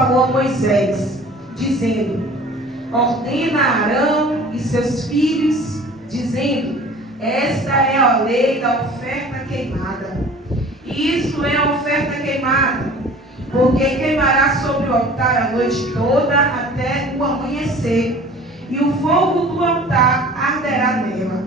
falou a Moisés, dizendo: ordena a Arão e seus filhos, dizendo: esta é a lei da oferta queimada. Isso é a oferta queimada, porque queimará sobre o altar a noite toda até o amanhecer, e o fogo do altar arderá nela.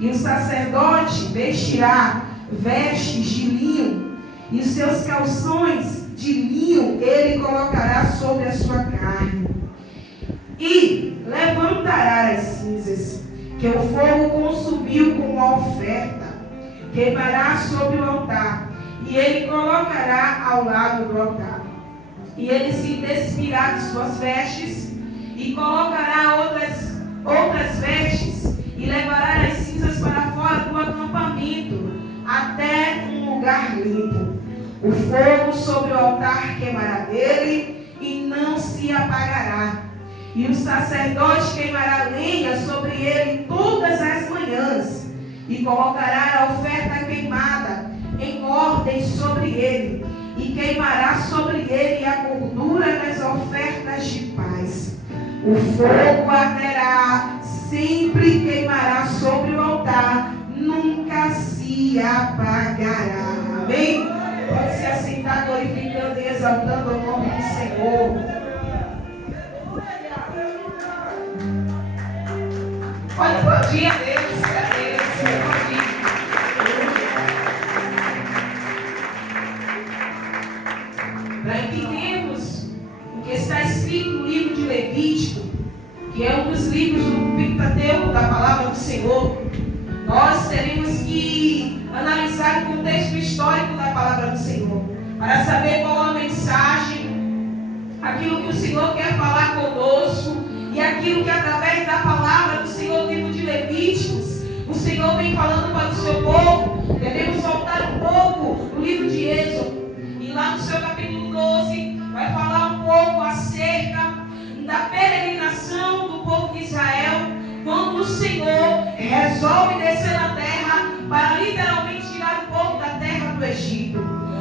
E o sacerdote vestirá vestes de linho, e os seus calções de linho ele colocará sobre a sua carne. E levantará as cinzas, que o fogo consumiu com a oferta, queimará sobre o altar, e ele colocará ao lado do altar. E ele se despirá de suas vestes, e colocará outras vestes, e levará as cinzas para fora do acampamento, até um lugar limpo. O fogo sobre o altar queimará dele, e não se apagará. E o sacerdote queimará lenha sobre ele todas as manhãs, e colocará a oferta queimada em ordem sobre ele, e queimará sobre ele a gordura das ofertas de paz. O fogo arderá, sempre queimará sobre o altar, nunca se apagará. Amém? Pode se assentar glorificando e exaltando o nome do Senhor. Olha, bom dia, Deus. Bom dia. Para entendermos o que está escrito no livro de Levítico, que é um dos livros do Pentateuco, da palavra do Senhor, nós teremos que analisar o contexto histórico da palavra do Senhor, para saber qual a mensagem, aquilo que o Senhor quer falar conosco, e aquilo que através da palavra do Senhor, no livro de Levíticos, o Senhor vem falando para o seu povo. Devemos voltar um pouco no livro de Êxodo, e lá no seu capítulo 12, vai falar um pouco acerca da peregrinação do povo de Israel, quando o Senhor resolve descer na terra para literalmente tirar o povo da terra do Egito.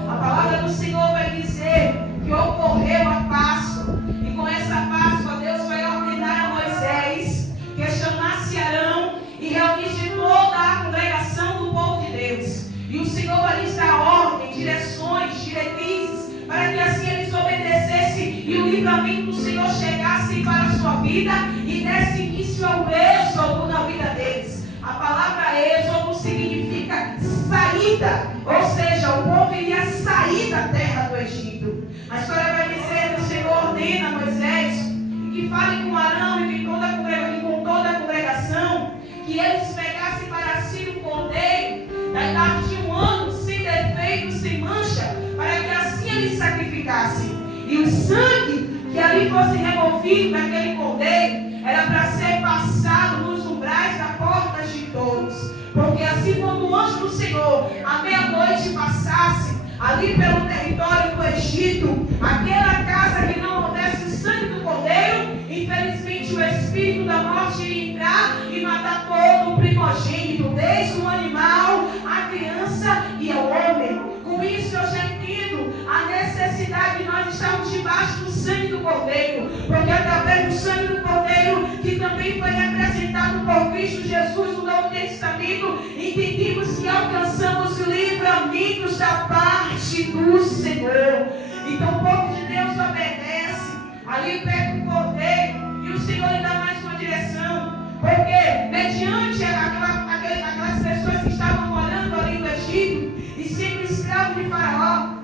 A palavra do Senhor vai dizer que ocorreu a Páscoa, e com essa Páscoa Deus vai ordenar a Moisés que chamasse Arão e reunisse toda a congregação do povo de Deus. E o Senhor vai lhes dar ordem, direções, diretrizes, para que assim eles obedecessem e o livramento do Senhor chegasse para a sua vida e desse início ao êxodo na vida deles. A palavra êxodo significa saída, ou seja, o povo iria sair da terra do Egito. A história vai dizer que o Senhor ordena a Moisés que fale com Arão e com toda a congregação, que eles pegassem para si um cordeiro da idade de 1 ano, sem defeito, sem mancha, para que assim eles sacrificassem. E o sangue que ali fosse removido daquele cordeiro era para ser passado nos umbrais da porta de todos. Porque assim, quando o anjo do Senhor à meia-noite passasse ali pelo território do Egito, aquela casa que não houvesse o sangue do cordeiro, infelizmente o espírito da morte iria entrar e matar todo o primogênito, desde o animal, a criança e o homem. Com isso eu já entendo a necessidade de nós estarmos debaixo do sangue do cordeiro, porque através do sangue do cordeiro, que também foi representado por Cristo Jesus no Novo Testamento, entendemos que alcançamos livramentos da parte do Senhor. Então o povo de Deus obedece, ali pega o cordeiro, e o Senhor lhe dá mais uma direção, porque mediante aquelas pessoas que estavam morando ali no Egito e sendo escravos de Faraó,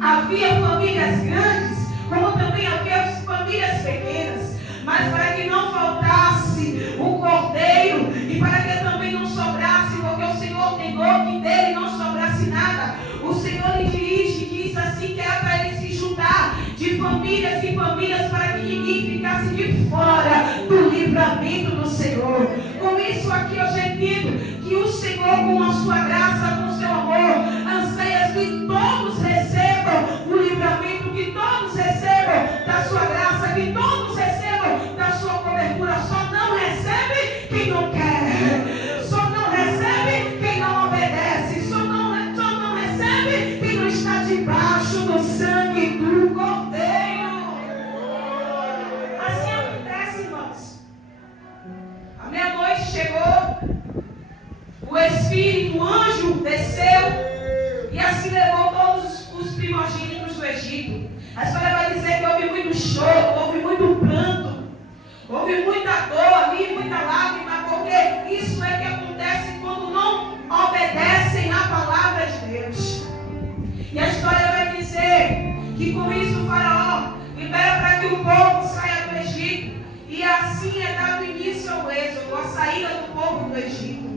havia famílias grandes, como também havia famílias pequenas. Mas para que não faltasse o cordeiro e para que também não sobrasse, porque o Senhor negou que dele não sobrasse nada, o Senhor lhe dirige e diz assim que era para ele se juntar de famílias em famílias, para que ninguém ficasse de fora do livramento do Senhor. Com isso aqui eu já entendo que o Senhor, com a sua graça, com o seu amor, anseia que todos recebam o livramento, que todos recebam da sua graça, que todos recebam da sua cobertura. Só não recebe quem não quer, só não recebe quem não obedece, só não recebe quem não está debaixo do sangue do Cordeiro. Houve muita dor ali, muita lágrima, porque isso é que acontece quando não obedecem à palavra de Deus. E a história vai dizer que com isso o faraó libera para que o povo saia do Egito. E assim é dado início ao êxodo, a saída do povo do Egito.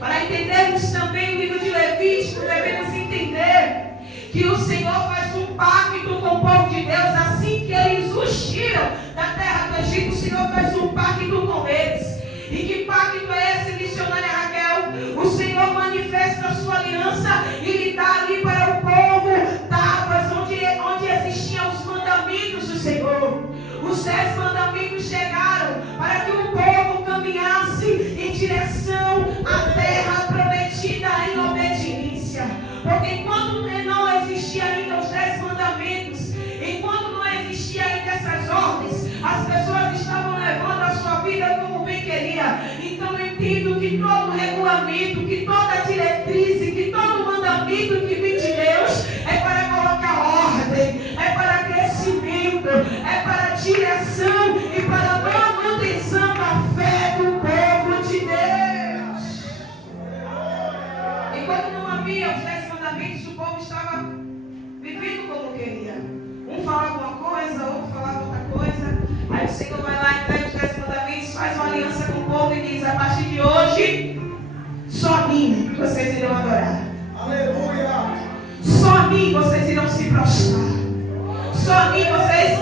Para entendermos também o livro de Levítico, devemos entender que o Senhor faz um pacto com o povo de Deus. Assim que eles os tiram da terra do Egito, o Senhor faz um pacto com eles. E que pacto é esse, missionária Raquel? O Senhor manifesta a sua aliança e lhe dá ali para o povo tábuas onde existiam os mandamentos do Senhor. Os 10 mandamentos chegaram para que o povo caminhasse em direção à terra prometida em obediência. Porque enquanto não existia ainda os 10 mandamentos, enquanto não existia ainda essas ordens, as pessoas estavam levando a sua vida como bem queria. Então eu entendo que todo regulamento, que toda diretriz, que todo mandamento que vem de Deus é para colocar ordem, é para crescimento, é para direção e para a manutenção da fé do povo de Deus. Enquanto não havia os 10 mandamentos, o povo estava vivendo como queria. Um falava uma coisa, outro falava outra coisa. Aí o Senhor vai lá e pega os 10 mandamentos, faz uma aliança com o povo e diz: a partir de hoje, só a mim vocês irão adorar. Aleluia! Só a mim vocês irão se prostrar. Só a mim vocês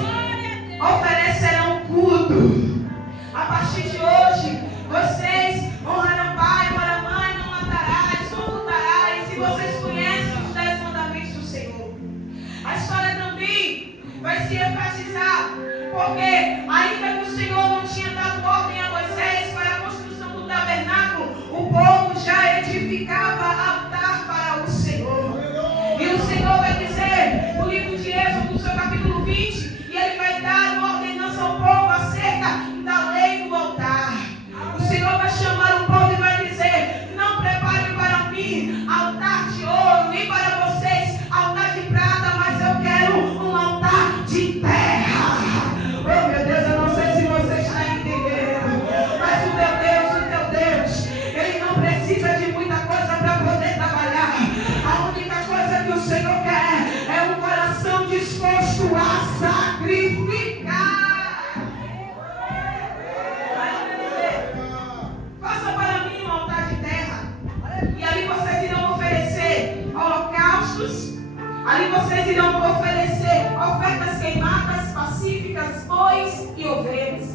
oferecerão culto. A partir de hoje, vocês honrarão pai, honrarão mãe, não matarás, não furtarás. E vocês conhecem os 10 mandamentos do Senhor. A história também vai se enfatizar, porque ainda que o Senhor não tinha dado ordem a Moisés para a construção do tabernáculo, o povo já edificava altar para o Senhor. E o Senhor vai dizer no livro de Êxodo, no seu capítulo 20, e ele vai dar uma ordenança ao povo acerca da lei do altar. O Senhor vai chamar o povo e vai dizer: não preparem para mim altar de ouro, nem para vocês altar de prata, mas eu quero um altar de terra. Oh meu Deus, eu não sei se você está entendendo, mas o teu Deus, ele não precisa de muita coisa para poder trabalhar. A única coisa que o Senhor quer é um coração disposto a sacrificar. Faça para mim um altar de terra, e ali vocês irão oferecer holocaustos, ali vocês irão oferecer ofertas queimadas, pacíficas, bois e ovelhas.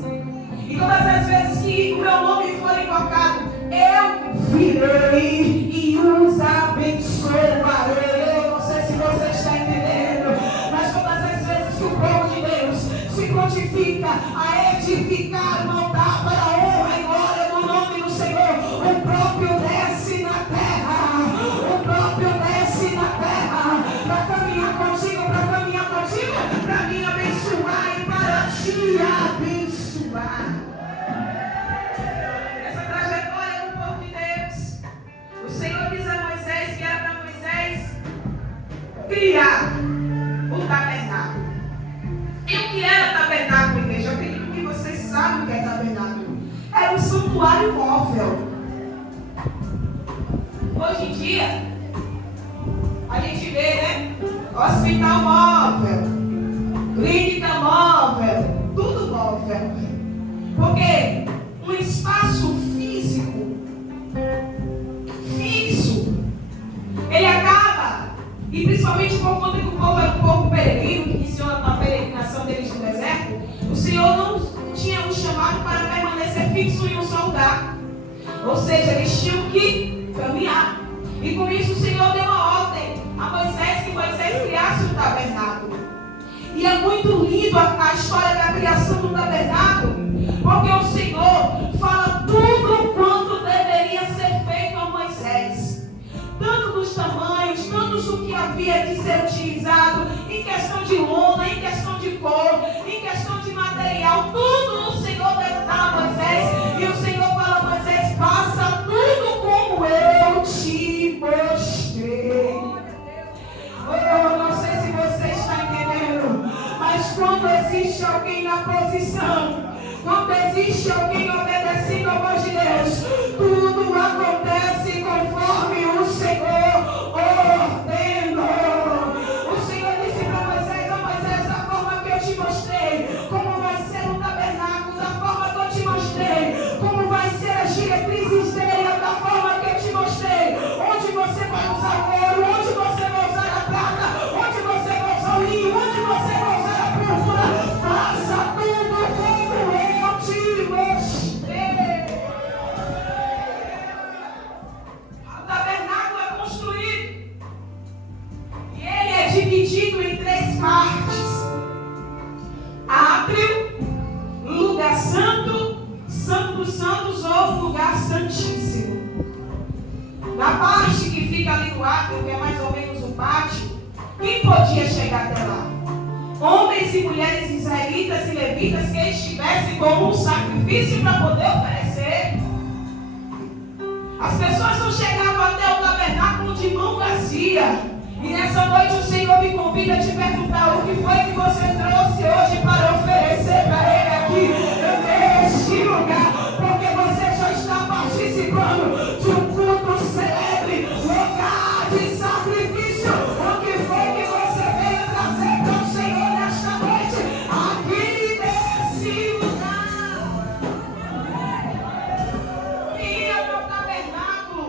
E todas as vezes que o meu nome for invocado, eu virei e os abençoarei. Eu não sei se você está entendendo, mas todas as vezes que o povo de Deus se prontifica a edificar um altar para a honra e glória do nome do Senhor, o próprio desce na terra, o próprio desce na terra, para caminhar contigo, para me abençoar e para te abençoar. Essa trajetória do povo de Deus, o Senhor diz a Moisés que era para Moisés criar o tabernáculo. E o que era tabernáculo, igreja? Eu acredito que vocês sabem o que é tabernáculo. Era um santuário móvel. Hoje em dia, a gente vê, né? Hospital móvel, clínica móvel, tudo móvel. Porque um espaço físico, fixo, ele acaba, e principalmente por conta que o povo era um povo peregrino, que iniciou a peregrinação deles no deserto, o Senhor não tinha um chamado para permanecer fixo em um só lugar. Ou seja, eles tinham que caminhar. E com isso o Senhor deu uma ordem a Moisés, que Moisés criasse o tabernáculo. E é muito lindo a história da criação do tabernáculo, porque o Senhor fala tudo quanto deveria ser feito a Moisés, tanto dos tamanhos, tanto do que havia de ser utilizado, em questão de lona, em questão de cor, em questão de material, tudo o Senhor deve dar a Moisés. E o Senhor fala a Moisés: faça tudo como eu te mostrei. Eu não sei se você está entendendo, mas quando existe alguém na posição, quando existe alguém obedecendo a voz de Deus, tudo acontece conforme o Senhor ordenou. O Senhor disse para Moisés: ó Moisés, da forma que eu te mostrei como vai ser o tabernáculo, da forma que eu te mostrei como vai ser as diretrizes dele, da forma que eu te mostrei, onde você vai usar o ouro, onde você vai usar a prata, onde você vai usar o linho, onde você vai usar a púrpura, faça tudo como eu te mostrei. O tabernáculo é construído e ele é dividido em 3 partes: átrio, lugar santo, santo dos santos ou lugar santíssimo. Na parte que fica ali no átrio, que é mais ou menos o pátio, quem podia chegar até lá? Homens e mulheres israelitas e levitas que estivessem com um sacrifício para poder oferecer. As pessoas não chegavam até o tabernáculo de mão vazia. E nessa noite o Senhor me convida a te perguntar: o que foi que você trouxe hoje para oferecer para Ele aqui neste lugar? Porque você já está participando de um culto celebre, lugar de sacrifício. O que foi que você veio trazer para o Senhor nesta noite aqui nesse lugar? Quem ia para o tabernáculo,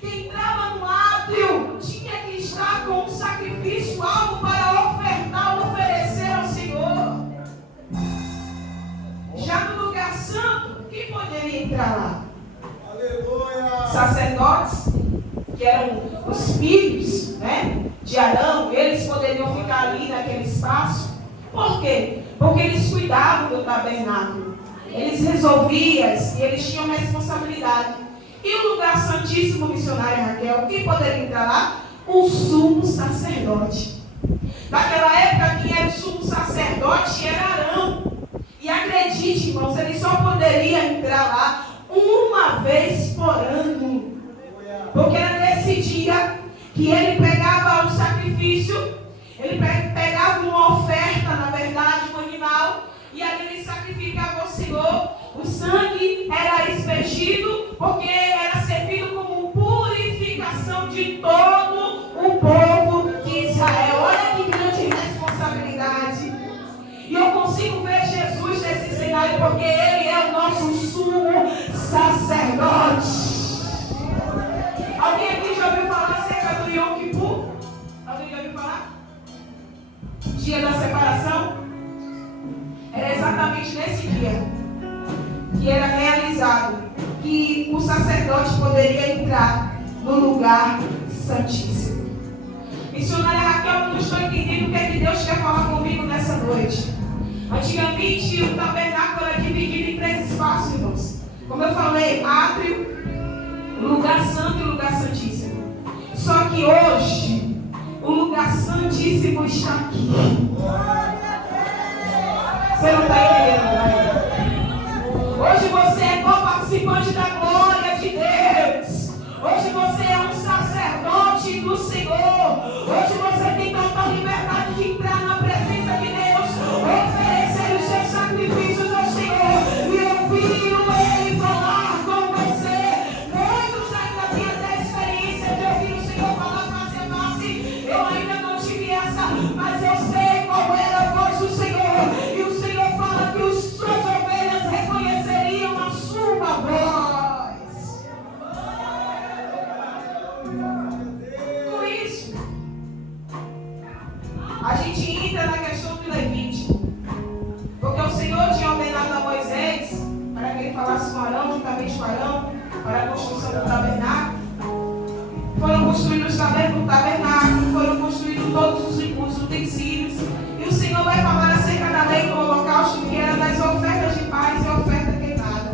quem entrava no átrio, tinha que estar com um sacrifício, algo para ofertar, oferecer ao Senhor. Já no lugar santo, quem poderia entrar lá? Aleluia! Sacerdotes, que eram os filhos, né, de Arão, eles poderiam ficar ali naquele espaço. Por quê? Porque eles cuidavam do tabernáculo, eles resolviam e eles tinham responsabilidade. E o lugar santíssimo, missionária Raquel, quem poderia entrar lá? O sumo sacerdote. Naquela época, quem era o sumo sacerdote era Arão. E acredite, irmãos, ele só poderia entrar lá uma vez por ano. Porque era nesse dia que ele pegava o sacrifício, ele pegava uma oferta, na verdade, um animal, e ali ele sacrificava ao Senhor. O sangue era aspergido, porque era servido como purificação de todo o povo de Israel. Olha que grande responsabilidade. E eu consigo ver Jesus nesse cenário, porque Ele é o nosso sumo sacerdote. Alguém aqui já ouviu falar acerca do Yom Kippur? Alguém já ouviu falar? Dia da separação? Era exatamente nesse dia que era realizado que o sacerdote poderia entrar no lugar santíssimo. Missionária Raquel, eu não estou entendendo o que é que Deus quer falar comigo nessa noite. Antigamente o tabernáculo era dividido em 3 espaços, irmãos. Como eu falei, átrio, lugar santo e lugar santíssimo. Só que hoje o lugar santíssimo está aqui. Você não está entendendo, né? Hoje você é co-participante da glória de Deus. Hoje você é um sacerdote do Senhor. Hoje você tem total liberdade de entrar na presença de Deus, oferecer os seus sacrifícios ao Senhor e ouvir Ele falar com você. Muitos ainda têm até a experiência de ouvir o Senhor falar face a face. Eu ainda não tive essa, mas eu sei qual era a voz do Senhor. E o Senhor fala que as suas ovelhas reconheceriam a sua voz. Com isso, a gente entra na questão do Levítico. Porque o Senhor tinha ordenado a Moisés para que ele falasse com Arão, juntamente com Arão, para a construção do tabernáculo. Foram construídos o tabernáculo, foram construídos todos os utensílios. E o Senhor vai falar acerca da lei do holocausto, que era das ofertas de paz e oferta queimada.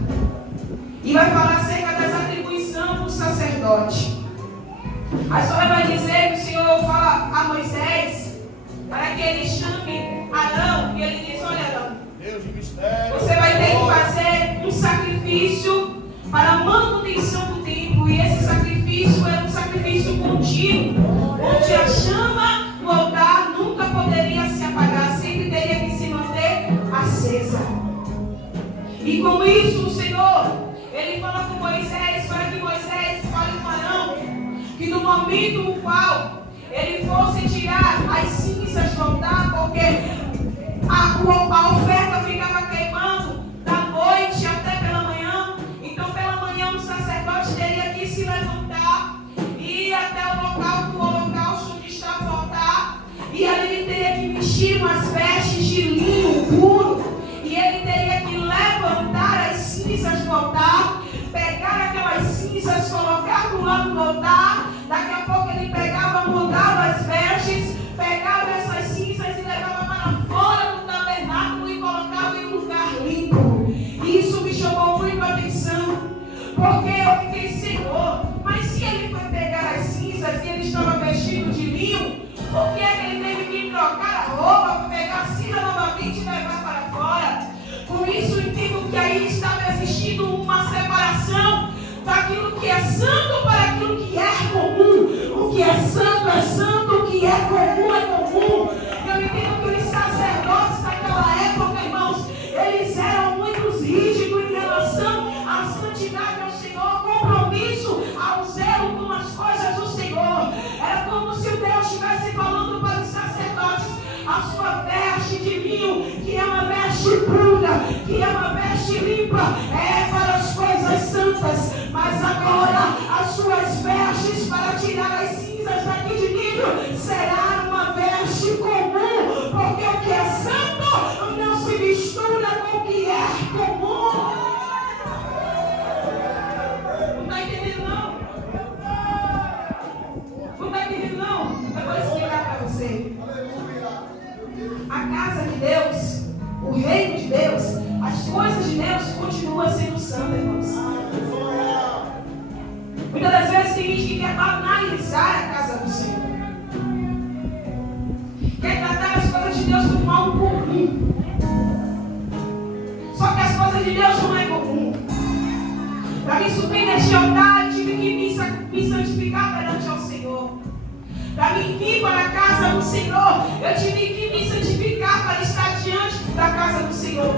E vai falar acerca das atribuições do sacerdote. A história vai dizer que o Senhor fala a Moisés para que ele chame Arão, e ele diz: olha, Arão, você vai ter que fazer um sacrifício para a manutenção do templo. E esse sacrifício era um sacrifício contínuo, onde a chama do altar nunca poderia se apagar, sempre teria que se manter mesa. E com isso o Senhor, Ele fala com Moisés, para que Moisés fale com Arão, que no momento no qual ele fosse tirar as cinzas do altar, porque a oferta ficava queimando da noite até pela manhã. Então pela manhã o sacerdote teria que se levantar e ir até o local do holocausto onde estava o altar, e ali ele teria que vestir umas vestes de linho puro, e ele teria que levantar as cinzas do altar, pegar aquelas cinzas, colocar do lado do altar. Daqui a pouco ele pegava, mudava as vestes, pegava essas cinzas e levava para fora do tabernáculo e colocava em um lugar limpo. E isso me chamou muito a atenção, porque eu fiquei, Senhor, mas se ele foi pegar as cinzas e ele estava vestido de linho, por que ele teve que trocar a roupa para pegar a cinza novamente e levar para fora? Com isso eu entendo que aí estava existindo uma separação daquilo que é santo para aquilo que é comum. O que é santo, o que é comum é comum. Eu entendo que os sacerdotes daquela época, irmãos, eles eram muito rígidos em relação à santidade ao Senhor, compromisso ao zelo com as coisas do Senhor. Era como se Deus estivesse falando para os sacerdotes: a sua veste de linho, que é uma veste pura, que é uma veste limpa, é para as coisas santas. Mas agora as suas vestes para tirar as cinzas daqui de livro será uma veste comum, porque o que é santo não se mistura com o que é comum. Não está entendendo não? Não está entendendo não? Eu vou explicar para você. A casa de Deus, o reino de Deus, as coisas de Deus continuam sendo santas, irmãos. Muitas das vezes tem gente que quer banalizar a casa do Senhor, quer tratar as coisas de Deus como algo comum. Só que as coisas de Deus não é comum. Para me subir neste altar, eu tive que me santificar perante ao Senhor. Para mim vir para a casa do Senhor, eu tive que me santificar para estar diante da casa do Senhor.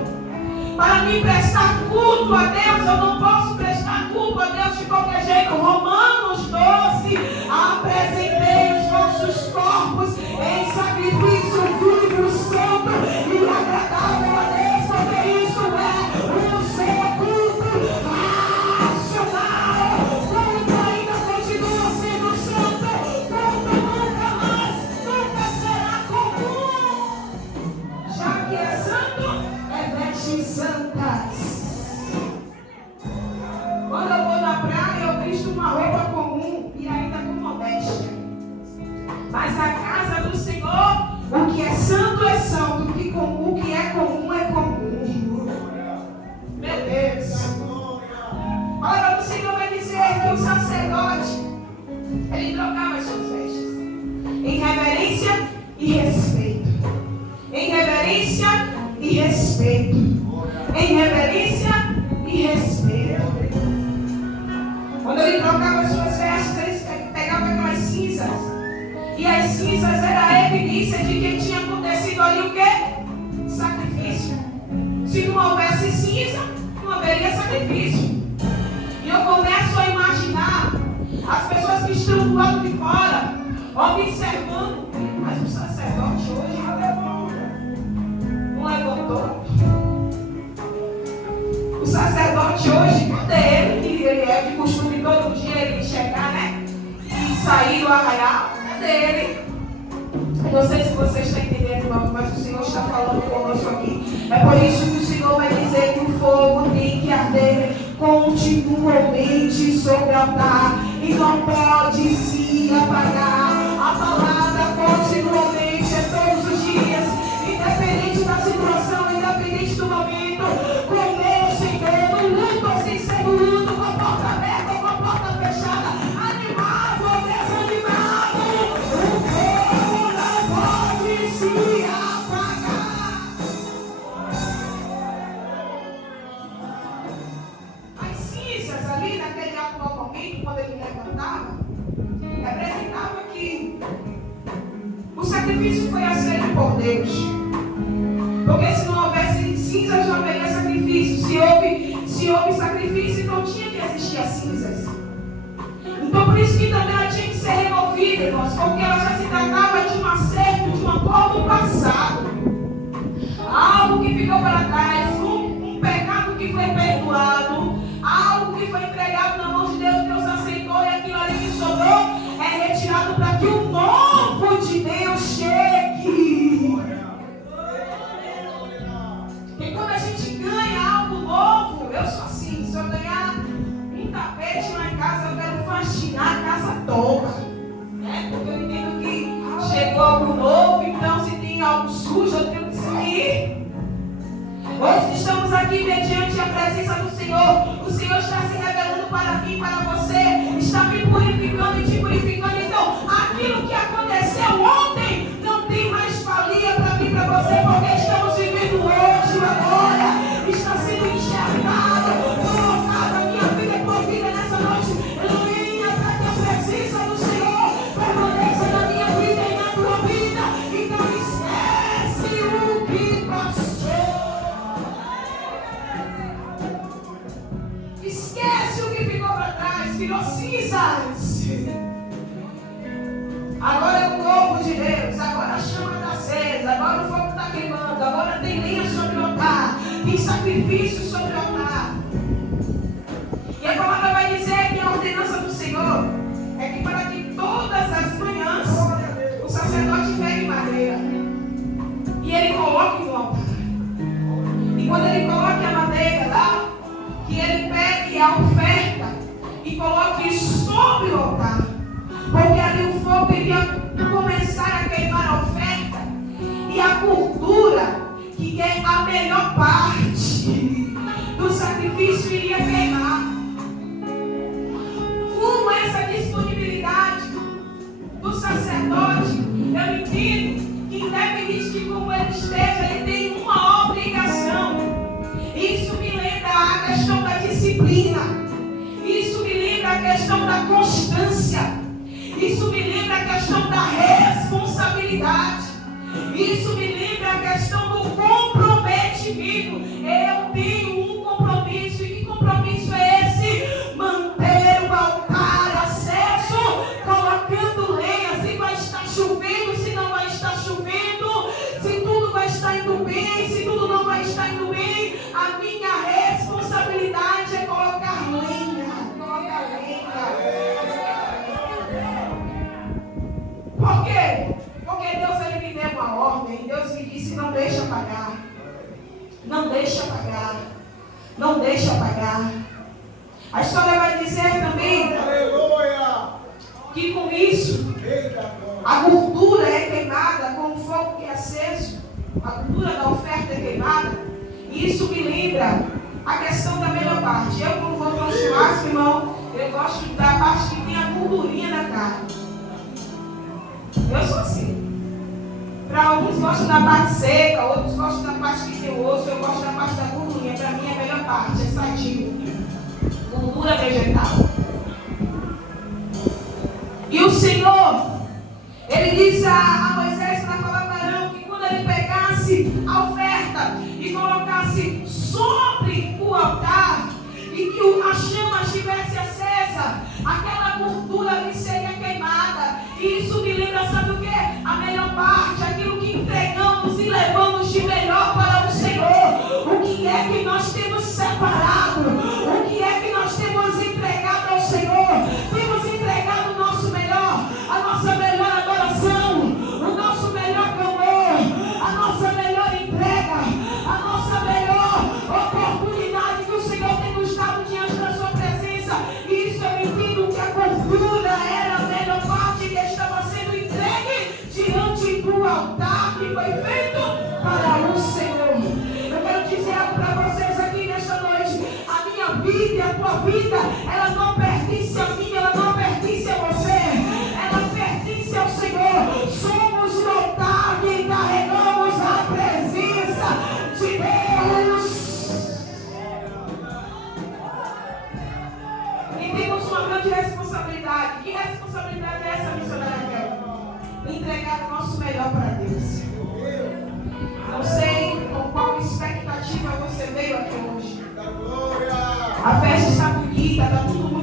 Para me prestar culto a Deus, eu não posso prestar culto a Deus de qualquer jeito. Romanos 12, apresentei os vossos corpos em sacrifício vivo, santo e agradável a Deus, porque isso é o seu culto racional. Culto ainda continua sendo santo, culto nunca mais, nunca será comum. Já que é santo, é vestes santas. Quando eu vou na praia, eu visto uma roupa comum e ainda com modéstia. Mas a casa do Senhor, o que é santo, o que é comum é comum. Meu Deus. A palavra do Senhor vai dizer que o sacerdote, ele trocava as suas vestes em reverência e respeito. Em reverência e respeito. Em reverência e respeito. Quando ele trocava as suas vestes, ele pegava aquelas cinzas. E as cinzas era a evidência de que tinha acontecido ali o quê? Sacrifício. Se não houvesse cinza, não haveria sacrifício. E eu começo a imaginar as pessoas que estão do lado de fora, observando. Mas o sacerdote hoje não levantou. O sacerdote hoje, cadê ele? Que ele é de costume todo dia ele chegar, né? E sair do arraial. Cadê ele? Não sei se você está entendendo, irmão, mas o Senhor está falando conosco aqui. É por isso que o Senhor vai dizer que o fogo tem que arder continuamente sobre o altar e não pode se apagar. A palavra continuamente é todos os dias, independente da situação, independente do momento. Com Deus, Senhor, no luto ou sem ser no luto, com a porta aberta ou com a porta fechada, animado ou desanimado, o fogo não pode se apagar. As cinzas ali naquele atual momento, quando ele levantava, representava que o sacrifício foi aceito por Deus. Porque se não houvesse cinzas no tinha cinzas. Então por isso que também ela tinha que ser removida, irmãos, porque ela já se tratava de um acerto, de uma cor do passado. Algo que ficou para trás, um pecado que foi perdoado, algo que foi entregado na mão de Deus, Deus aceitou, e aquilo ali que sobrou é retirado para que o novo de Deus chegue. E quando a gente ganha algo novo, eu sou assim, se eu ganhar um tapete lá em casa, eu quero faxinar a casa toda, né? Porque eu entendo que chegou algo novo, então se tem algo sujo, eu tenho que sair. Hoje estamos aqui mediante a presença do Senhor. O Senhor está se revelando para mim, para você, está me purificando e te purificando. Então, aquilo que aconteceu ontem não tem mais valia para mim, para você, porque estamos vivendo hoje, agora, está sendo enxergado, colocado a minha vida por vida nessa noite. Aleluia, para que a presença do Senhor permaneça na minha vida e na tua vida. Então, esquece o que passou. Esquece o que ficou para trás, virou cinzas. Agora é o novo de Deus, agora a chama está acesa, agora o fogo está queimando, agora tem lenha sobre o altar, tem sacrifício sobre o altar. E a palavra vai dizer que a ordenança do Senhor é que para que todas as manhãs o sacerdote pegue madeira e ele coloque no altar. E quando ele coloque a madeira lá, que ele pegue a oferta e coloque sobre o altar, porque ali o fogo iria começar a queimar a oferta e a gordura, que é a melhor parte do sacrifício, iria queimar. Com essa disponibilidade do sacerdote, eu entendo que independente de como ele esteja, ele tem uma obrigação. Isso me lembra a questão da disciplina. Isso me lembra a questão da constância. Isso me lembra a questão da responsabilidade. Isso me lembra a questão do comprometimento. Eu tenho um compromisso. E que compromisso é esse? Manter o altar aceso, colocando lenha. Se vai estar chovendo, se não vai estar chovendo, se tudo vai estar indo bem, se tudo não vai estar indo bem, a minha responsabilidade é colocar lenha. Colocar lenha. Por quê? Porque Deus ele me deu uma ordem. Deus me disse: não deixa apagar. Não deixa apagar. Não deixa apagar. A história vai dizer também que com isso a gordura é queimada com o fogo que é aceso. A gordura da oferta é queimada. E isso me lembra a questão da melhor parte. Eu, quando vou para um churrasco, irmão, eu gosto da parte que tem a gordurinha da carne. Eu sou assim. Para alguns gostam da parte seca, outros gostam da parte que tem osso, eu gosto da parte da gordurinha. Para mim é a melhor parte, é sadio. Gordura vegetal. E o Senhor, ele disse a Moisés para falar para Arão que quando ele pegasse a oferta e colocasse sobre o altar e que a chama estivesse acesa, aquela gordura ali seria queimada. E isso me lembra, sabe o que? A melhor parte, aquilo que entregamos e levamos de melhor para o Senhor. O que é que nós temos separado? O que é que nós temos entregado ao Senhor? Temos entregado o nosso melhor, a nossa melhor adoração, o nosso melhor clamor, a nossa melhor entrega, a nossa melhor oportunidade que o Senhor tem nos dado diante da sua presença. E isso eu entendo que a gordura era a melhor parte que estava sendo entregue diante do altar que foi feito para o Senhor. Eu quero dizer algo para vocês aqui nesta noite. A minha vida e a tua vida, ela não pertence a mim, ela não pertence a você, ela pertence ao Senhor. Somos o altar que carregamos a presença de Deus. E temos uma grande responsabilidade. Que responsabilidade é essa, missionária? Entregar o nosso melhor para Deus. Não sei com qual expectativa você veio aqui hoje. A festa está bonita, está tudo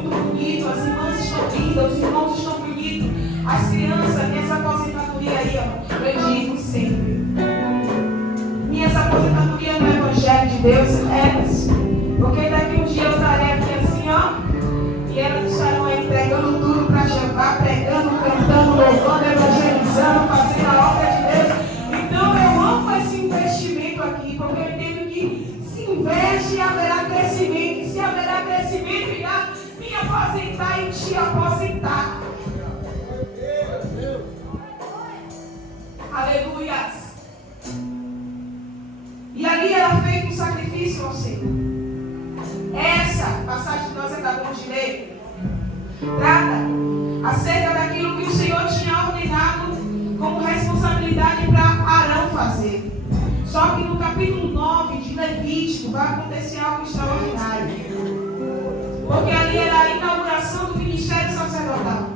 Deus retas. Porque daqui um dia eu estarei aqui assim, ó, e elas estarão aí pregando tudo para Jeová, pregando, cantando, louvando, evangelizando, fazendo a obra de Deus. Então eu amo esse investimento aqui, porque eu entendo que se investe haverá crescimento. E se haverá crescimento, irá me aposentar e te aposentar. Aleluias. E ali era feito um sacrifício ao Senhor. Essa passagem que nós acabamos de ler trata acerca daquilo que o Senhor tinha ordenado como responsabilidade para Arão fazer. Só que no capítulo 9 de Levítico vai acontecer algo extraordinário. Porque ali era a inauguração do ministério sacerdotal.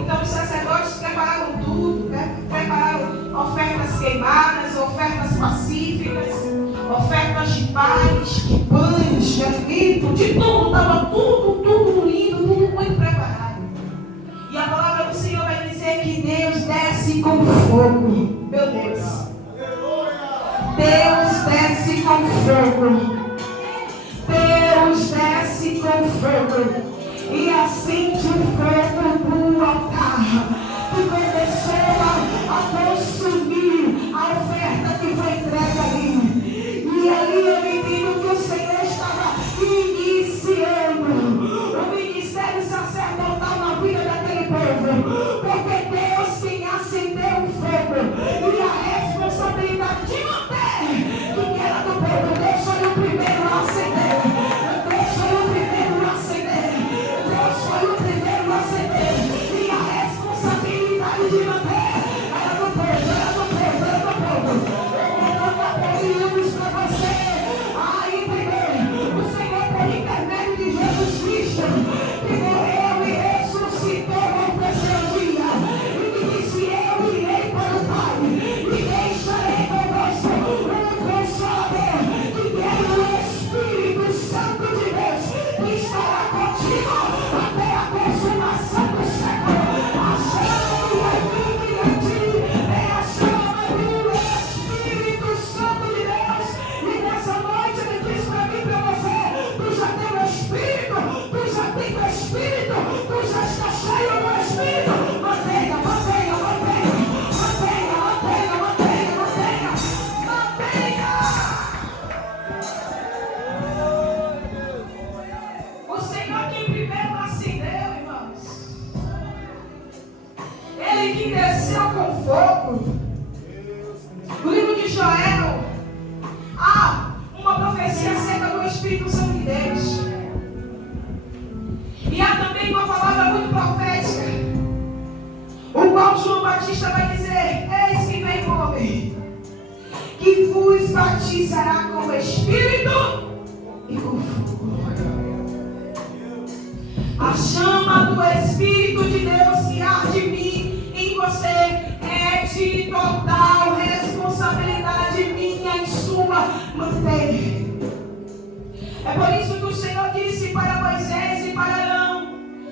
Então os sacerdotes prepararam tudo, né? Prepararam ofertas queimadas, ofertas pacíficas, ofertas de paz, de pães, de alimento, de tudo, estava tudo lindo, tudo muito preparado. E a palavra do Senhor vai dizer que Deus desce com fogo. Meu Deus. Deus desce com fogo. Deus desce com fogo. E acende o fogo do altar, que começou a consumir a oferta que foi entregue ali. E ali eu entendo que o Senhor estava iniciando o ministério sacerdotal na vida daquele povo. Porque Deus quem acendeu o fogo e a responsabilidade de manter quem era do povo. Deus foi o primeiro a acender. Deus foi o primeiro a acender. Deus foi o primeiro a acender. E a responsabilidade de manter era do povo, era do povo, era do povo. Eu vou dar períodos para você. Aí primeiro, o Senhor por intermédio de Jesus Cristo, que morreu e ressuscitou no terceiro dia, e que disse: eu irei para o Pai e deixarei convosco um Consolador, que é o Espírito Santo de Deus, que estará contigo até a consumação do século. A chama que habita em ti é a chama do Espírito Santo de Deus. E nessa noite ele diz para mim e para você: tu já tem o Espírito, tu já tem o Espírito, tu já está cheio do Espírito. Mantenha, mantenha, mantenha, mantenha, mantenha, mantenha, mantenha, mantenha. O Senhor que primeiro acendeu, irmãos. Ele que desceu com fogo. No livro de Joel, há uma profecia acerca do Espírito Santo de Deus. E há também uma palavra muito profética, o qual João Batista vai dizer: eis que vem o homem, que vos batizará com o Espírito e com fogo. A chama do Espírito de Deus que arde em mim, em você, é de total responsabilidade minha e sua manter. É por isso que o Senhor disse para Moisés e para Arão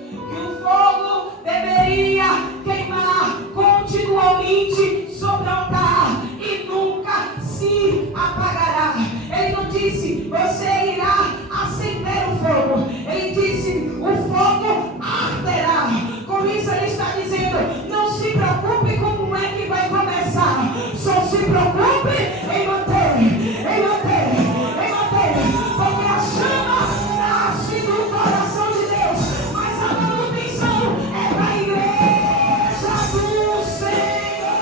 que o fogo deveria queimar continuamente sobre o altar e nunca se apagará. Ele não disse: você irá acender o fogo. Ele disse: o fogo arderá. Com isso ele está dizendo: não se preocupe com como é que vai começar. Só se preocupe em manter, em manter, em manter. Porque a chama nasce do coração de Deus. Mas a manutenção é da igreja do Senhor.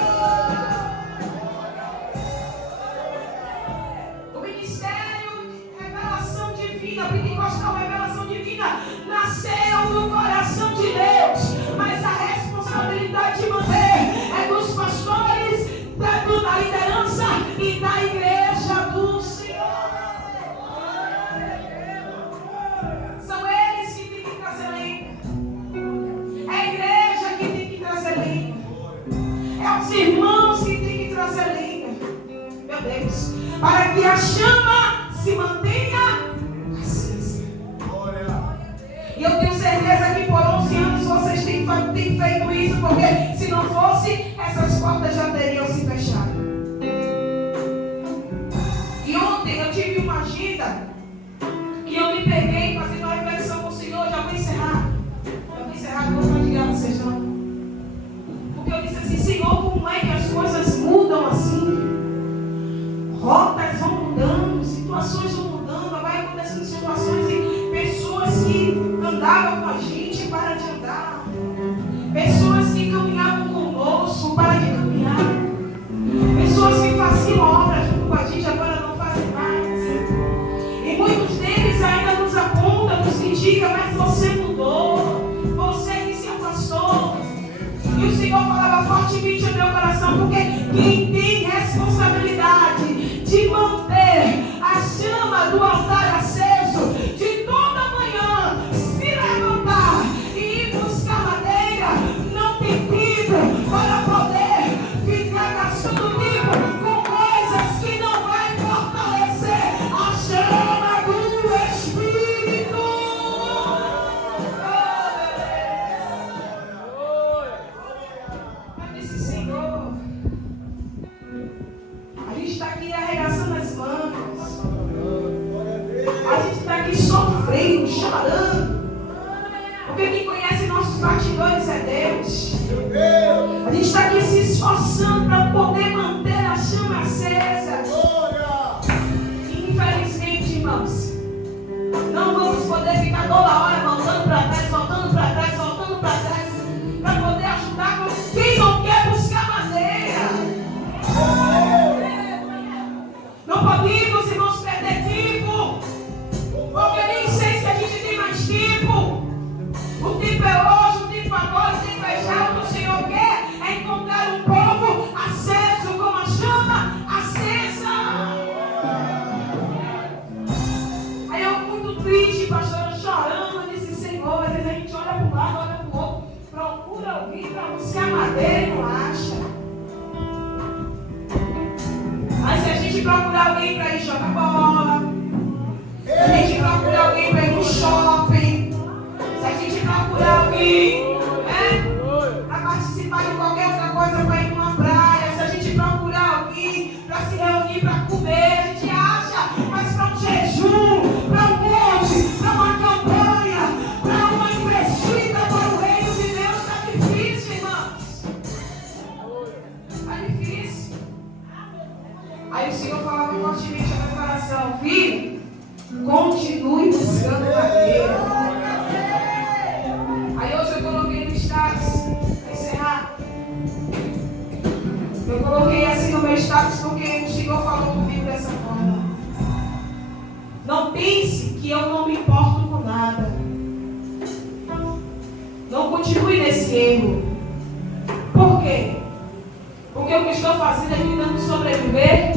O ministério revelação divina, pentecostal revelação divina, nasceu do coração de Deus. Mas a responsabilidade de manter é dos pastores, da liderança e da igreja do Senhor. São eles que têm que trazer lenha. É a igreja que tem que trazer lenha. É os irmãos que têm que trazer lenha. Meu Deus. Para que a chama se mantenha acesa. E eu tenho certeza que por 11 anos vocês têm feito isso, porque se não fosse, essas portas já teriam se fechado. E ontem eu tive uma andavam com a gente, para de andar. Pessoas que caminhavam conosco, para de caminhar. Pessoas que faziam obra junto com a gente, agora não fazem mais. E muitos deles ainda nos apontam, nos criticam, mas você mudou. Você que se afastou. E o Senhor falava fortemente no meu coração, porque quem tem responsabilidade de manter a chama do altar aceso, de toda manhã se levantar e ir buscar madeira, não tem tempo para poder ficar gastando tempo com coisas que não vai fortalecer a chama do Espírito. Eu disse, Senhor, a gente está aqui arregaçando as mãos, a gente está aqui sofrendo, chorando, porque quem conhece nossos bastidores é Deus. A gente está aqui se esforçando para poder manter a chama acesa. E, infelizmente, irmãos, não vamos poder ficar toda hora voltando para trás, voltando para trás, voltando para trás, para poder ajudar com quem não quer buscar madeira. Não podemos, irmãos, perder tempo, porque nem sei se a gente tem mais tempo. O tempo é hoje, o tempo agora, o tempo é já. O que o Senhor quer é encontrar um povo aceso, como a chama acesa. Aí eu, muito triste, pastor, chorando, eu disse, Senhor, às vezes a gente olha para um lado, olha para o outro, procura alguém para buscar madeira e não acha. Mas se a gente procurar alguém para ir jogar bola, se a gente procurar alguém para ir no shopping, se a gente procurar alguém para participar de qualquer outra coisa, para ir numa praia, se a gente procurar alguém para se reunir, para comer, a gente acha, mas para um jejum, para um monte, para uma campanha, para uma investida para o reino de Deus, está difícil, irmãos. Está difícil. Aí o Senhor falava fortemente no meu coração, filho, continue buscando madeira. Aí hoje eu coloquei no status, para encerrar. Eu coloquei assim no meu status porque o Senhor falou comigo dessa forma. Não pense que eu não me importo com nada. Não continue nesse erro. Por quê? Porque o que estou fazendo é tentando sobreviver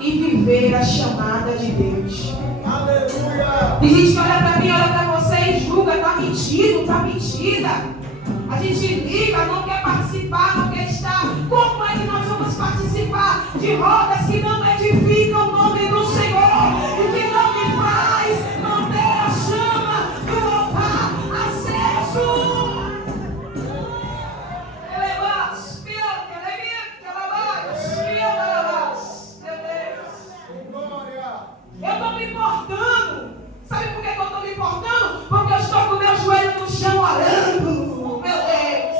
e viver a chamada de Deus. Aleluia! Tem gente que olha para mim, olha para você e julga, está mentindo, está mentira. A gente liga, não quer participar, não quer estar. Como é que nós vamos participar de rodas que não edificam o nome do Senhor e que não me faz manter a chama do altar aceso? Eu estou me importando. Sabe por que eu estou me importando? Porque eu estou com o meu joelho no chão orando. Meu Deus.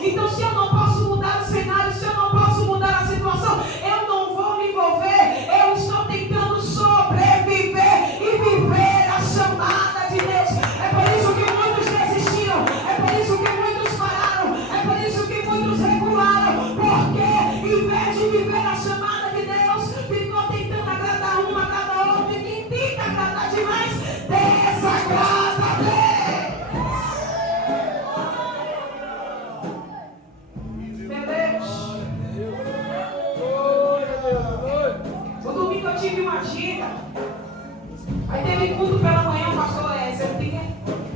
Então, se eu não posso mudar o cenário, se eu não posso mudar a situação, eu não vou me envolver. Eu estou tentando sobreviver e viver a chamada de Deus. É por isso que muitos desistiram. É por isso que muitos pararam. É por isso que muitos recularam. Porque, em vez de viver a chamada de Deus, ficou tentando agradar uma, agradar outra. E quem tenta agradar demais, desagrada a Deus. Meu Deus. O domingo eu tive uma agenda. Aí teve culto pela manhã, pastor, você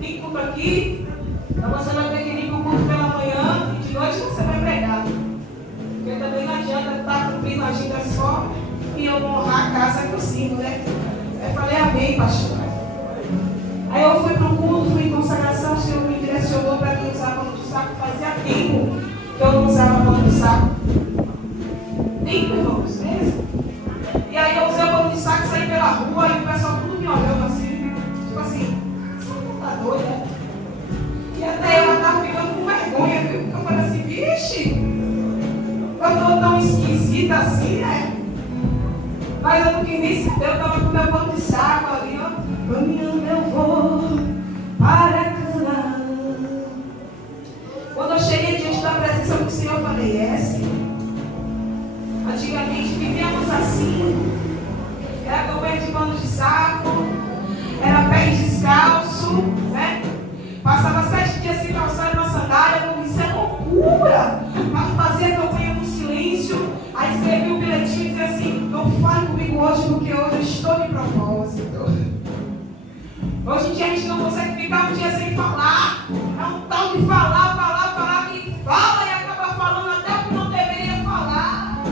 tem culto aqui. Então você vai ter que vir para o culto pela manhã e de noite você vai pregar. Porque também não adianta estar cumprindo a agenda só e eu não honrar a casa que eu sirvo, né? Eu falei, amém, pastor. Aí eu fui para o culto, fui em consagração, o Senhor me direcionou para mim usar pano de saco. Fazia tempo que eu não usava pano de saco. Tempo, irmãos, mesmo. E aí eu usei o pano de saco, saí pela rua e o pessoal tudo me olhando assim. Tipo assim, você não tá doida? E até ela estava ficando com vergonha, viu? Porque eu falei assim, vixe, eu tô tão esquisita assim, né? Mas eu não quis nem saber, eu estava com meu pano de saco ali, ó. Caminhando eu vou para pano de saco, era pé descalço, né? Passava 7 dias sem calçar uma sandália, como isso é loucura. Para fazer a campanha no silêncio, aí escrevi um bilhetinho e dizia assim: não fale comigo hoje, porque hoje eu estou de propósito. Hoje em dia a gente não consegue ficar um dia sem falar. É um tal de falar, que fala e acaba falando até o que não deveria falar.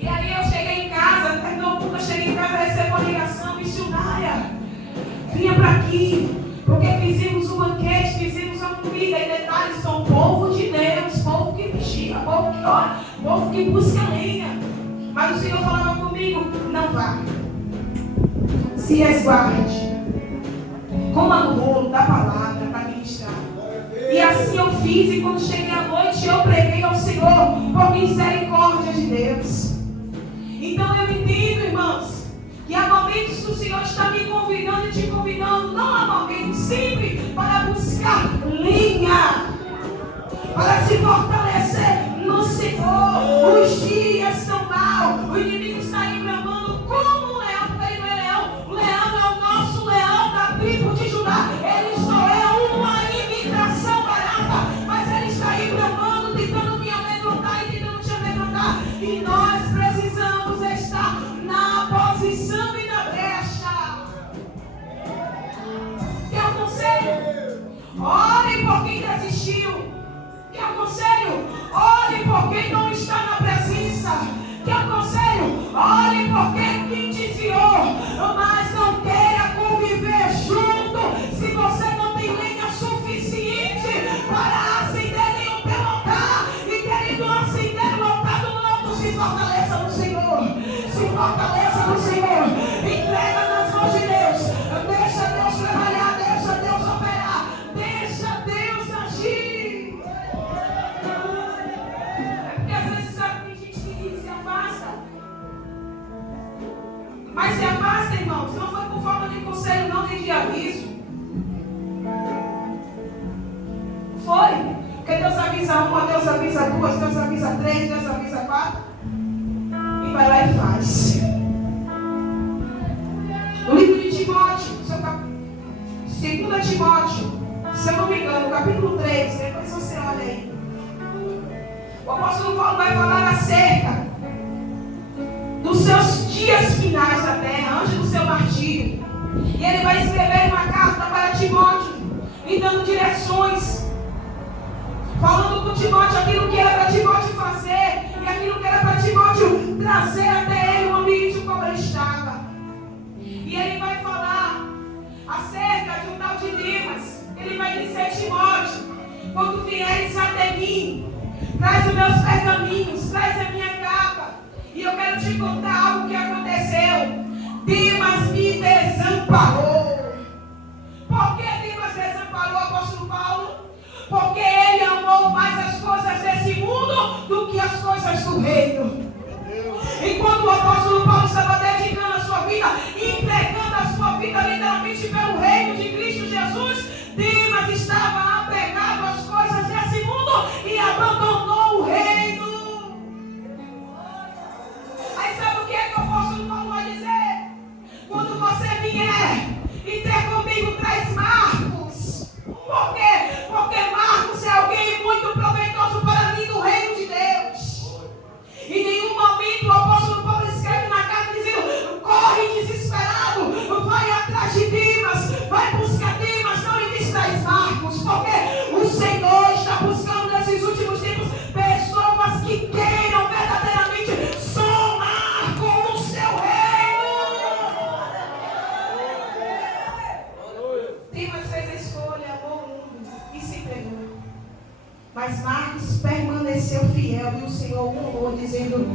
E aí eu cheguei em casa, terminou o culto, eu cheguei em casa, recebi uma ligação missionária. Vinha para aqui, porque fizemos um banquete, fizemos uma comida. E detalhes, são povo de Deus, povo que vigia, povo que ora, povo que busca lenha. Mas o Senhor falava comigo: não vá. Se resguarde, coma no bolo da palavra para ministrar. E assim eu fiz, e quando cheguei à noite eu preguei ao Senhor por misericórdia de Deus. Então eu entendo, irmãos, que há momentos que o Senhor está me convidando e te convidando, não há momentos sempre para buscar linha, para se fortalecer no Senhor. Os dias são maus, o inimigo está aí bramando como um leão, porque ele não é leão. O leão é o nosso leão da tribo de Judá. Ele só é uma imitação barata, mas ele está aí bramando, tentando me amedrontar e tentando te amedrontar. E nós precisamos estar na posição e na brecha. Quer um conselho? Ore por quem desistiu. Quer um conselho? Ore por quem não está na presença. Quer um conselho? Ore por quem desviou, mas não queira conviver junto se você não tem lenha suficiente para acender nenhum pelotá. E querendo acender o altar do alto, se fortaleça no Senhor. Se fortaleça no Senhor. Entrega nas mãos de Deus. Deixa Deus trabalhar, deixa Deus operar, deixa Deus agir. É porque às vezes sabe, tem gente que se afasta. Mas se afasta, irmãos, não foi por falta de conselho, não, nem de aviso. Foi. Porque Deus avisa uma, Deus avisa duas, Deus avisa três, Deus avisa quatro. E vai lá e faz. O livro de Timóteo, 2 Timóteo, se eu não me engano, capítulo 3, depois você olha aí. O apóstolo Paulo vai falar acerca dos seus dias finais da terra, antes do seu martírio. E ele vai escrever uma carta para Timóteo, lhe dando direções, falando com Timóteo aquilo que era para Timóteo fazer e aquilo que era para Timóteo trazer até ele o ambiente no qual ele estava. E ele vai falar acerca de um tal de Demas. Ele vai dizer: Timóteo, quando vieres até mim, traz os meus pergaminhos, traz a minha capa. E eu quero te contar algo que aconteceu. Demas me desamparou. Por que Demas desamparou o apóstolo Paulo? Porque ele amou mais as coisas desse mundo do que as coisas do reino. Enquanto o apóstolo Paulo estava dedicando a sua vida, entregando a sua vida literalmente pelo reino de Cristo Jesus, Demas estava apegado às coisas desse mundo e abandonou o reino. Aí sabe o que é que o apóstolo Paulo vai dizer? Quando você vier e ter comigo, traz Marcos. Por quê? Porque Marcos é alguém muito proveitoso para mim no reino de Deus. Em nenhum momento o apóstolo Paulo escreve na carta dizendo: corre desesperado, vai atrás de Demas, vai buscar Demas, não lhe traz Marcos. Porque o Senhor está buscando nesses últimos tempos pessoas que queiram verdadeiramente somar com o seu reino. Demas fez a escolha, amou o mundo e se entregou. Mas Marcos permaneceu fiel e o Senhor o honrou, dizendo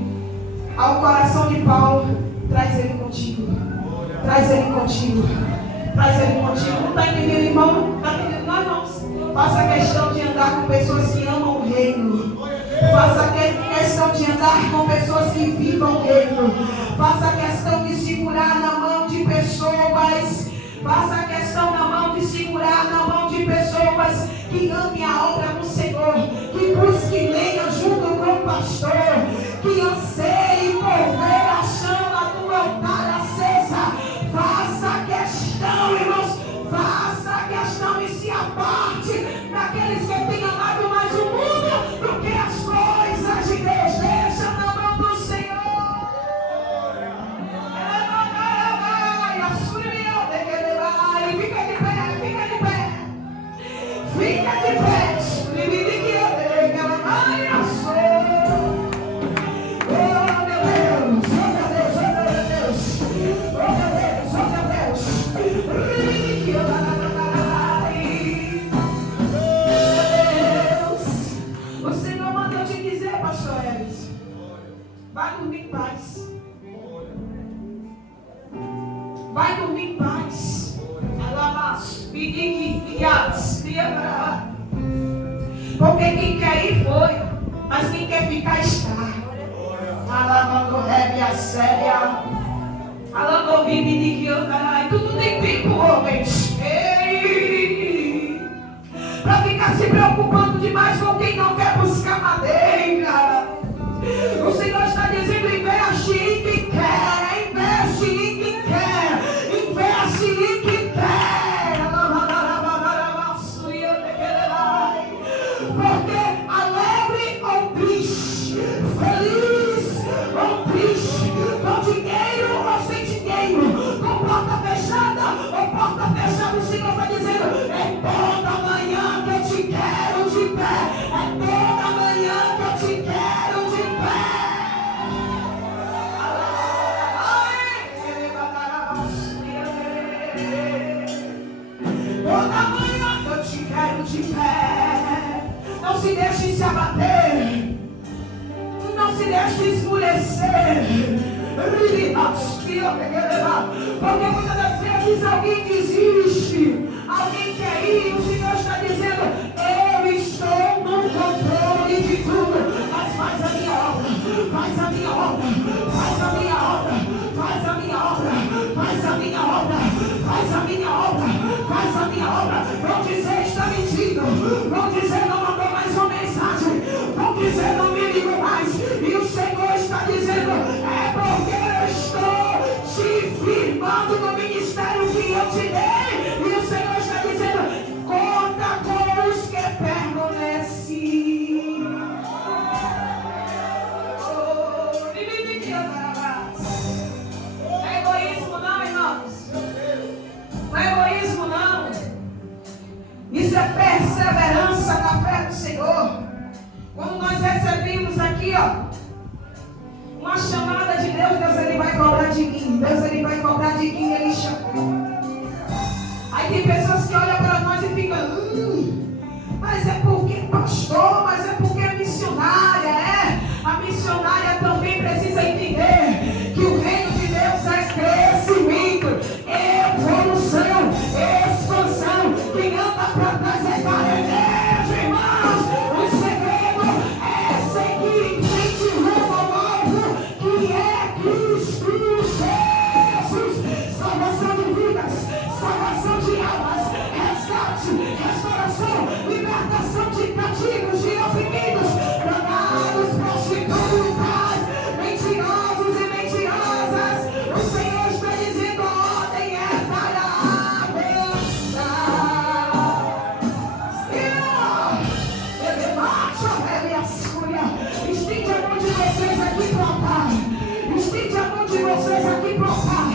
ao coração de Paulo: traz ele contigo, traz ele contigo, traz ele contigo. Não está entendendo, irmão? Não está entendendo, não, irmãos? Faça questão de andar com pessoas que amam o reino. Faça questão de andar com pessoas que vivam o reino. Faça questão de segurar na mão de pessoas. Faça questão na mão de segurar na mão de pessoas que amem a obra do Senhor, que busquem lenha junto com o pastor, que anseiem por ver a chama do Vai dormir em paz. Porque quem quer ir foi, mas quem quer ficar está. Tudo tem tempo, homens. Para ficar se preocupando demais com quem não quer buscar madeira. O Senhor está dizendo: investe em quem quer, investe em quem quer, investe em quem quer. Porque alegre ou triste, feliz ou triste, com dinheiro ou sem dinheiro, com porta fechada ou porta fechada, o Senhor está dizendo: é toda manhã que eu te quero de pé, é toda manhã que eu te quero de pé. Toda manhã que eu te quero de pé. Não se deixe se abater, não se deixe esmorecer, porque muitas das vezes alguém desiste, alguém quer ir, o Senhor está dizendo: eu estou no controle de tudo, mas faz a minha obra, faz a minha obra, faz a minha obra, faz a minha obra, faz a minha obra, faz a minha obra, faz a minha obra. Vão dizer: está mentindo, vão dizer: não mandou mais uma mensagem, vão dizer: não me ligou mais, e o Senhor está dizendo: é porque eu estou te firmando no ministério que eu te dei, e o Senhor está dizendo: conta com os que permanecem. Não é egoísmo não, irmãos, não é egoísmo não, isso é perseverança na fé do Senhor. Quando nós recebemos aqui, uma chamada de Deus, Deus ele vai cobrar de mim, Deus ele vai cobrar de quem ele chamou. Aí tem pessoas que olham para nós e ficam: mas é porque pastor, mas é porque é missionária. A missionária também precisa entender que o reino de Deus é crescimento, evolução, expansão. Quem anda para trás é para a igreja, irmãos. O segredo é seguir em frente rumo ao alvo, que é Cristo Jesus. Salvação de vidas, salvação de almas, resgate, restauração, libertação de cativos, de oprimidos, drogados, prostitutas, mentirosos e mentirosas. O Senhor está dizendo: a ordem é para avançar. Ele marcha, velho, e a escolha. Estende a mão de vocês aqui para o Pai. Estende a mão de vocês aqui para o Pai.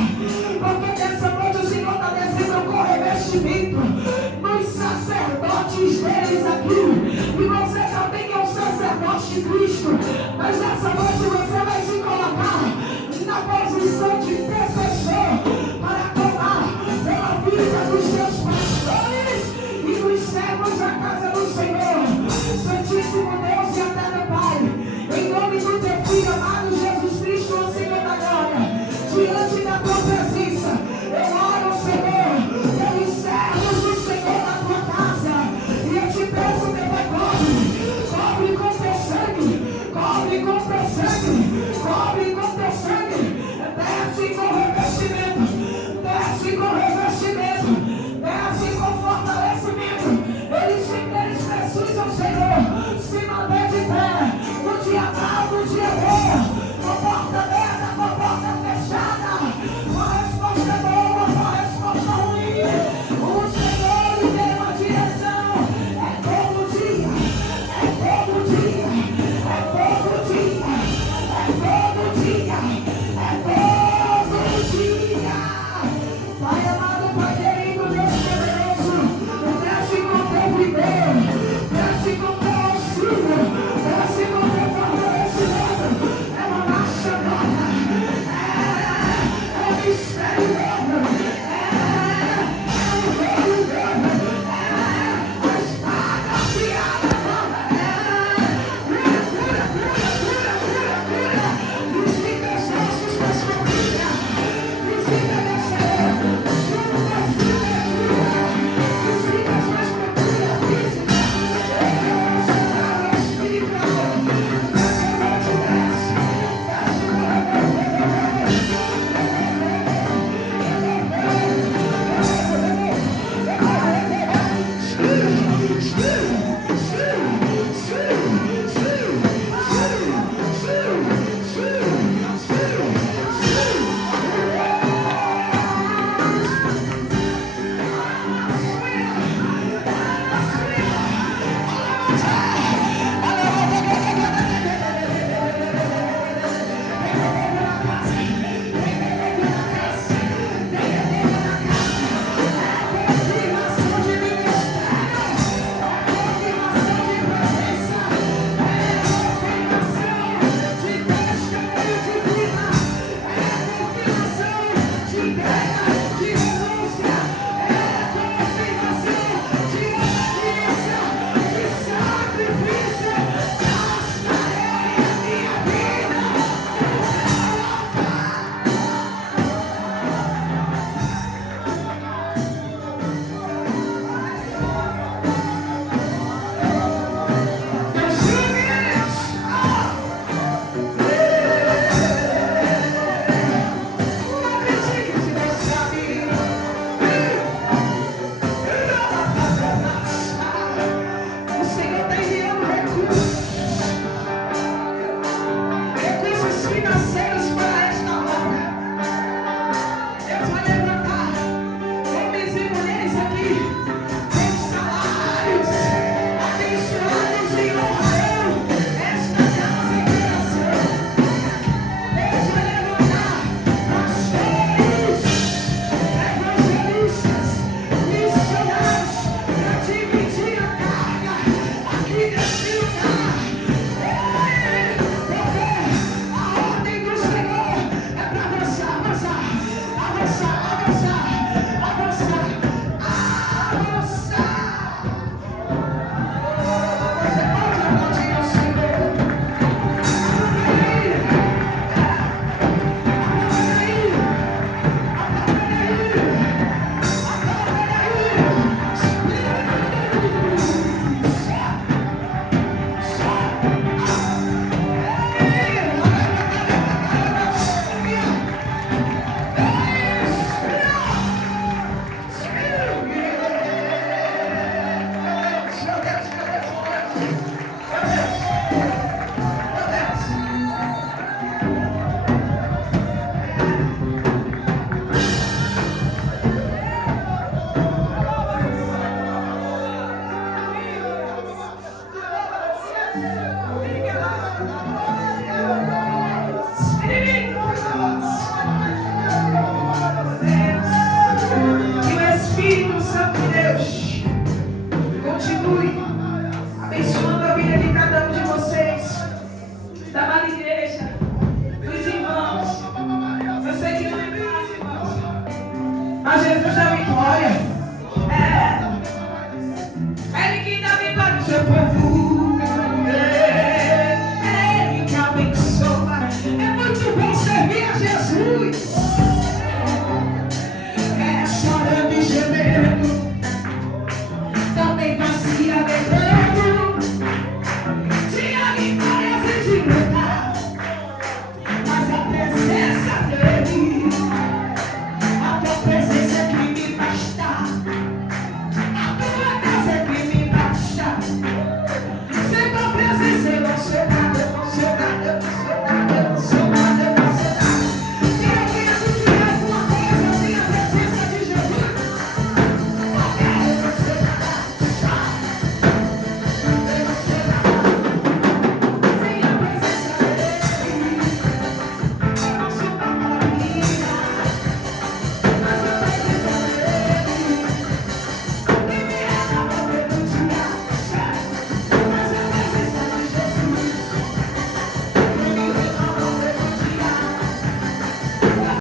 Porque nessa noite o Senhor está descendo com revestimento nos sacerdotes deles aqui. E você também é um sacerdote de Cristo. Mas nessa noite você vai se colocar na posição de intercessor para clamar pela vida dos seus pastores e dos servos da casa do Senhor. Santíssimo Deus e eterno Pai, em nome do teu Filho amado Jesus Cristo, o Senhor da glória, diante da tua presença, eu oro, Senhor, pelos servos do Senhor na tua casa, e eu te peço, meu Pai, cobre com teu sangue, cobre com teu sangue, Mas Jesus já